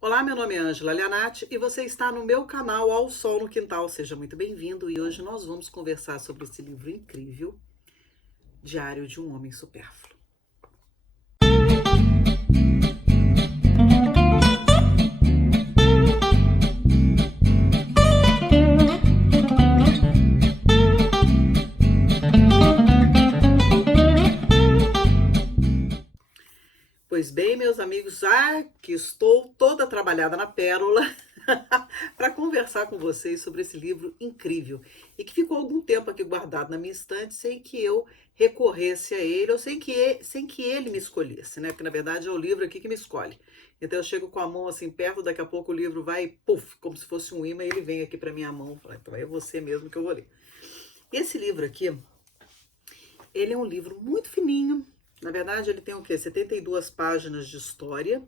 Olá, meu nome é Ângela Lianati e você está no meu canal Ao Sol no Quintal. Seja muito bem-vindo e hoje nós vamos conversar sobre esse livro incrível, Diário de um Homem Supérfluo. Pois bem, meus amigos, que estou toda trabalhada na pérola para conversar com vocês sobre esse livro incrível e que ficou algum tempo aqui guardado na minha estante sem que eu recorresse a ele ou sem que ele me escolhesse, né? Porque na verdade é o livro aqui que me escolhe. Então eu chego com a mão assim perto, daqui a pouco o livro vai, puf, como se fosse um imã, e ele vem aqui para minha mão. Fala, então é você mesmo que eu vou ler. Esse livro aqui, ele é um livro muito fininho. Na verdade, ele tem o quê? 72 páginas de história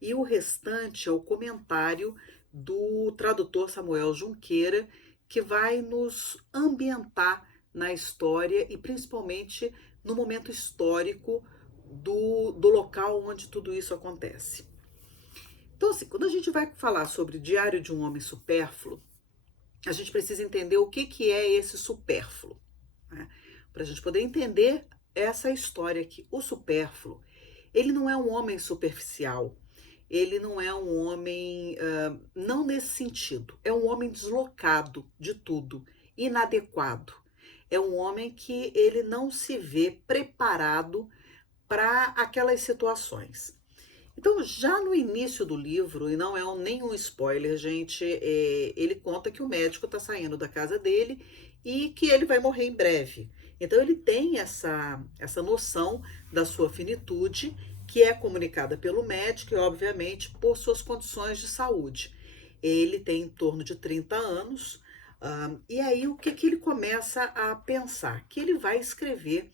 e o restante é o comentário do tradutor Samuel Junqueira, que vai nos ambientar na história e principalmente no momento histórico do local onde tudo isso acontece. Então, assim, quando a gente vai falar sobre Diário de um Homem Supérfluo, a gente precisa entender o que é esse supérfluo, né? Para a gente poder entender essa história aqui. O supérfluo, ele não é um homem superficial, ele não é um homem, não nesse sentido, é um homem deslocado de tudo, inadequado. É um homem que ele não se vê preparado para aquelas situações. Então, já no início do livro, e não é nenhum spoiler, gente, ele conta que o médico está saindo da casa dele e que ele vai morrer em breve. Então, ele tem essa noção da sua finitude, que é comunicada pelo médico e, obviamente, por suas condições de saúde. Ele tem em torno de 30 anos, e aí o que ele começa a pensar? Que ele vai escrever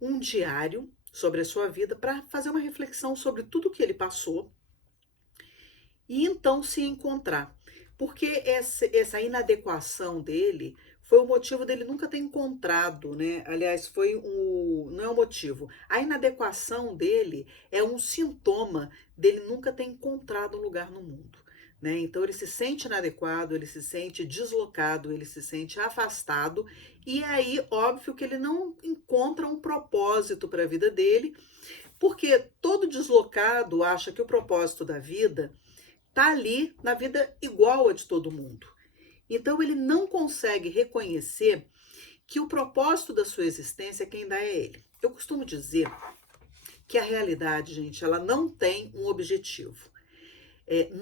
um diário sobre a sua vida para fazer uma reflexão sobre tudo que ele passou e então se encontrar. Porque essa inadequação dele foi o motivo dele nunca ter encontrado, né? Aliás, não é o motivo. A inadequação dele é um sintoma dele nunca ter encontrado um lugar no mundo. Né? Então ele se sente inadequado, ele se sente deslocado, ele se sente afastado, e aí, óbvio que ele não encontra um propósito para a vida dele, porque todo deslocado acha que o propósito da vida está ali na vida igual a de todo mundo. Então ele não consegue reconhecer que o propósito da sua existência quem dá é ele. Eu costumo dizer que a realidade, gente, ela não tem um objetivo.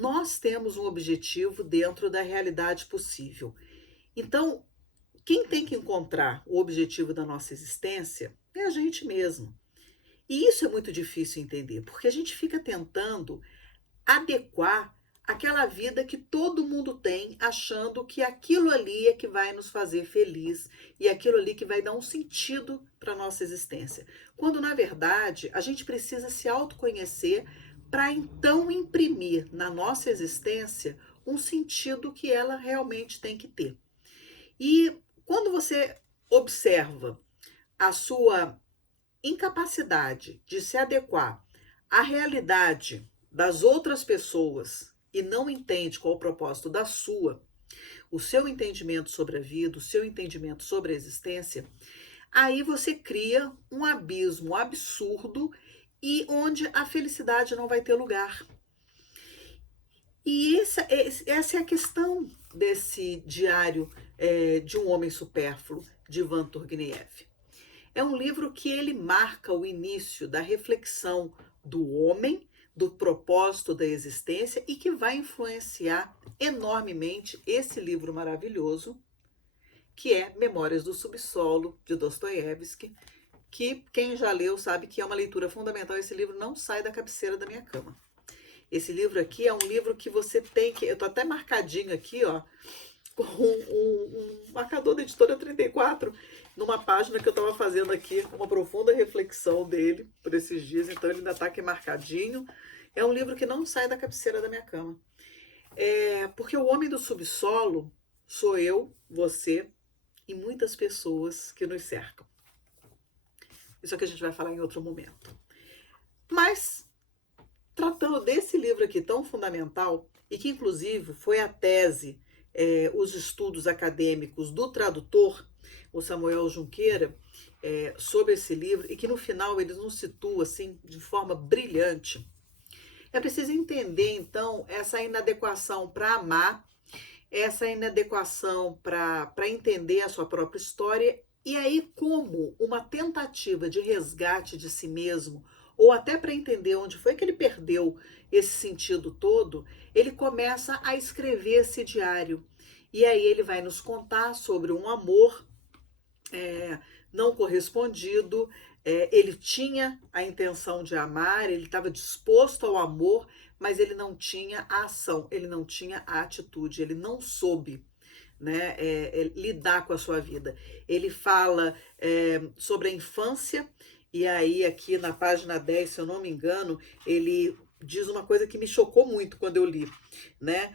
Nós temos um objetivo dentro da realidade possível. Então, quem tem que encontrar o objetivo da nossa existência é a gente mesmo. E isso é muito difícil entender, porque a gente fica tentando adequar aquela vida que todo mundo tem, achando que aquilo ali é que vai nos fazer feliz e aquilo ali que vai dar um sentido para a nossa existência. Quando, na verdade, a gente precisa se autoconhecer para então imprimir na nossa existência um sentido que ela realmente tem que ter. E quando você observa a sua incapacidade de se adequar à realidade das outras pessoas e não entende qual o propósito da sua, o seu entendimento sobre a vida, o seu entendimento sobre a existência, aí você cria um abismo absurdo e onde a felicidade não vai ter lugar. E essa é a questão desse diário de um homem supérfluo, de Ivan Turgenev. É um livro que ele marca o início da reflexão do homem, do propósito da existência e que vai influenciar enormemente esse livro maravilhoso, que é Memórias do Subsolo, de Dostoiévski, que quem já leu sabe que é uma leitura fundamental. Esse livro não sai da cabeceira da minha cama. Esse livro aqui é um livro que você tem que... Eu tô até marcadinho aqui, ó, com um marcador da editora 34, numa página que eu estava fazendo aqui, uma profunda reflexão dele por esses dias, então ele ainda está aqui marcadinho. É um livro que não sai da cabeceira da minha cama. Porque o homem do subsolo sou eu, você e muitas pessoas que nos cercam. Isso é que a gente vai falar em outro momento. Mas tratando desse livro aqui tão fundamental, e que inclusive foi a tese, os estudos acadêmicos do tradutor, o Samuel Junqueira, sobre esse livro, e que no final ele nos situa assim de forma brilhante. É preciso entender então essa inadequação para amar, essa inadequação para entender a sua própria história, e aí como uma tentativa de resgate de si mesmo, ou até para entender onde foi que ele perdeu esse sentido todo, ele começa a escrever esse diário. E aí ele vai nos contar sobre um amor não correspondido. Ele tinha a intenção de amar, ele estava disposto ao amor, mas ele não tinha a ação, ele não tinha a atitude, ele não soube, né, lidar com a sua vida. Ele fala sobre a infância, e aí aqui na página 10, se eu não me engano, ele diz uma coisa que me chocou muito quando eu li, né?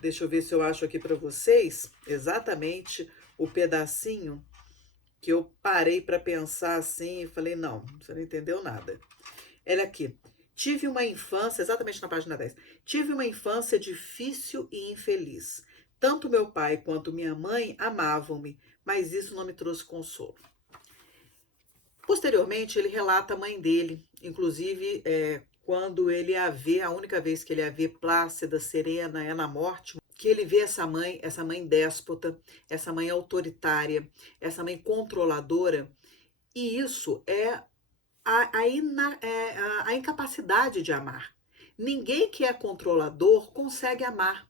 Deixa eu ver se eu acho aqui para vocês exatamente o pedacinho que eu parei para pensar assim e falei, não, você não entendeu nada. Olha aqui. Tive uma infância, exatamente na página 10. Tive uma infância difícil e infeliz. Tanto meu pai quanto minha mãe amavam-me, mas isso não me trouxe consolo. Posteriormente, ele relata a mãe dele, inclusive quando ele a vê, a única vez que ele a vê plácida, serena, é na morte, que ele vê essa mãe déspota, essa mãe autoritária, essa mãe controladora, e isso é a incapacidade de amar. Ninguém que é controlador consegue amar,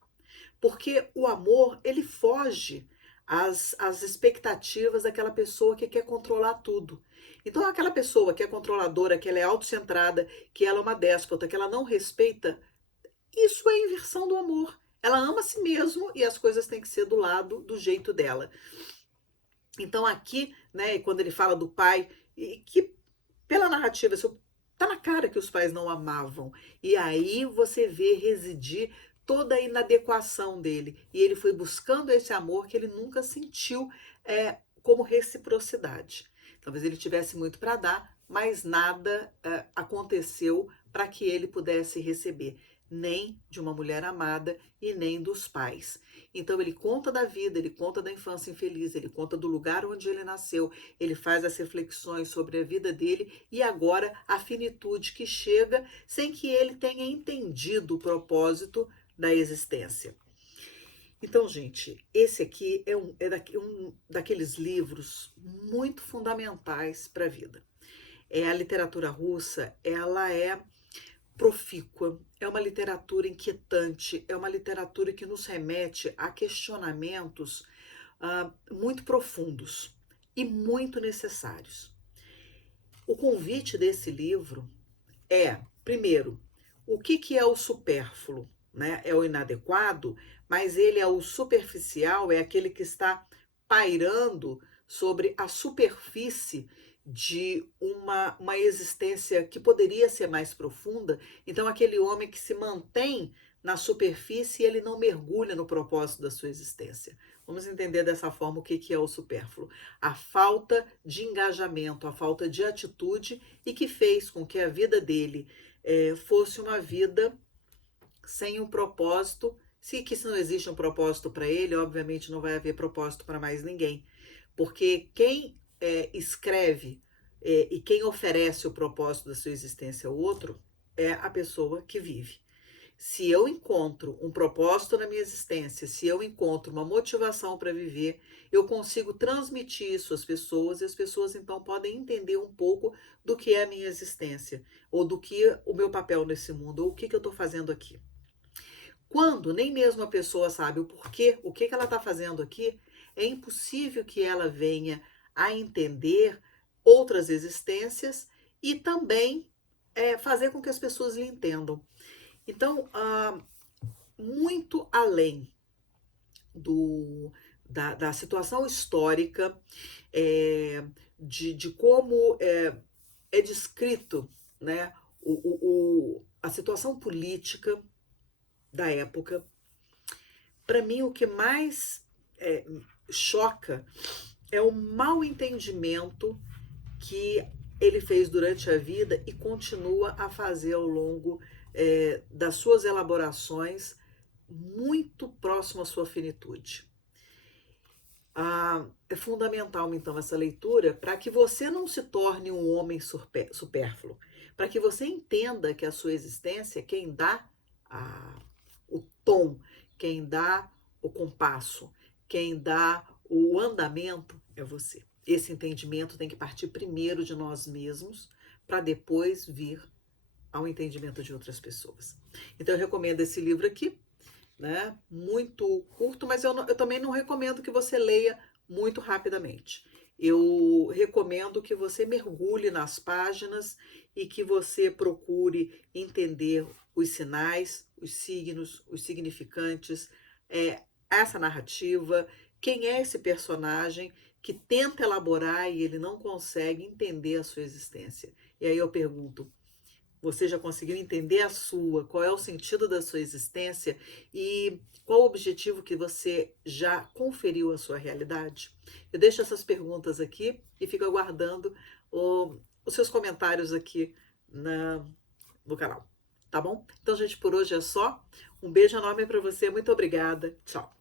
porque o amor, ele foge às expectativas daquela pessoa que quer controlar tudo. Então, aquela pessoa que é controladora, que ela é autocentrada, que ela é uma déspota, que ela não respeita, isso é a inversão do amor. Ela ama a si mesmo e as coisas têm que ser do lado, do jeito dela. Então, aqui, né, quando ele fala do pai, e que pela narrativa, tá na cara que os pais não amavam. E aí você vê residir toda a inadequação dele. E ele foi buscando esse amor que ele nunca sentiu como reciprocidade. Talvez ele tivesse muito para dar, mas nada aconteceu para que ele pudesse receber, nem de uma mulher amada e nem dos pais. Então ele conta da vida, ele conta da infância infeliz, ele conta do lugar onde ele nasceu, ele faz as reflexões sobre a vida dele e agora a finitude que chega sem que ele tenha entendido o propósito da existência. Então, gente, esse aqui é um daqueles livros muito fundamentais para a vida. A literatura russa, ela é profícua, é uma literatura inquietante, é uma literatura que nos remete a questionamentos muito profundos e muito necessários. O convite desse livro é, primeiro, o que é o supérfluo, né? É o inadequado, mas ele é o superficial, é aquele que está pairando sobre a superfície de uma existência que poderia ser mais profunda. Então, aquele homem que se mantém na superfície e ele não mergulha no propósito da sua existência. Vamos entender dessa forma o que é o supérfluo. A falta de engajamento, a falta de atitude e que fez com que a vida dele fosse uma vida sem um propósito. Se não existe um propósito para ele, obviamente não vai haver propósito para mais ninguém. Porque quem escreve e quem oferece o propósito da sua existência ao outro é a pessoa que vive. Se eu encontro um propósito na minha existência, se eu encontro uma motivação para viver, eu consigo transmitir isso às pessoas e as pessoas então podem entender um pouco do que é a minha existência, ou do que é o meu papel nesse mundo, ou o que eu estou fazendo aqui. Quando nem mesmo a pessoa sabe o porquê, o que ela está fazendo aqui, é impossível que ela venha a entender outras existências e também fazer com que as pessoas lhe entendam. Então, muito além da situação histórica, de como é descrito, né, a situação política da época, para mim o que mais choca é o mal entendimento que ele fez durante a vida e continua a fazer ao longo das suas elaborações, muito próximo à sua finitude. É fundamental, então, essa leitura para que você não se torne um homem supérfluo, para que você entenda que a sua existência, quem dá a, o tom, quem dá o compasso, quem dá o andamento é você. Esse entendimento tem que partir primeiro de nós mesmos, para depois vir ao entendimento de outras pessoas. Então, eu recomendo esse livro aqui, né? Muito curto, mas eu também não recomendo que você leia muito rapidamente. Eu recomendo que você mergulhe nas páginas e que você procure entender os sinais, os signos, os significantes, essa narrativa, quem é esse personagem que tenta elaborar e ele não consegue entender a sua existência. E aí eu pergunto, você já conseguiu entender a sua? Qual é o sentido da sua existência? E qual o objetivo que você já conferiu à sua realidade? Eu deixo essas perguntas aqui e fico aguardando os seus comentários aqui no canal. Tá bom? Então, gente, por hoje é só. Um beijo enorme para você. Muito obrigada. Tchau.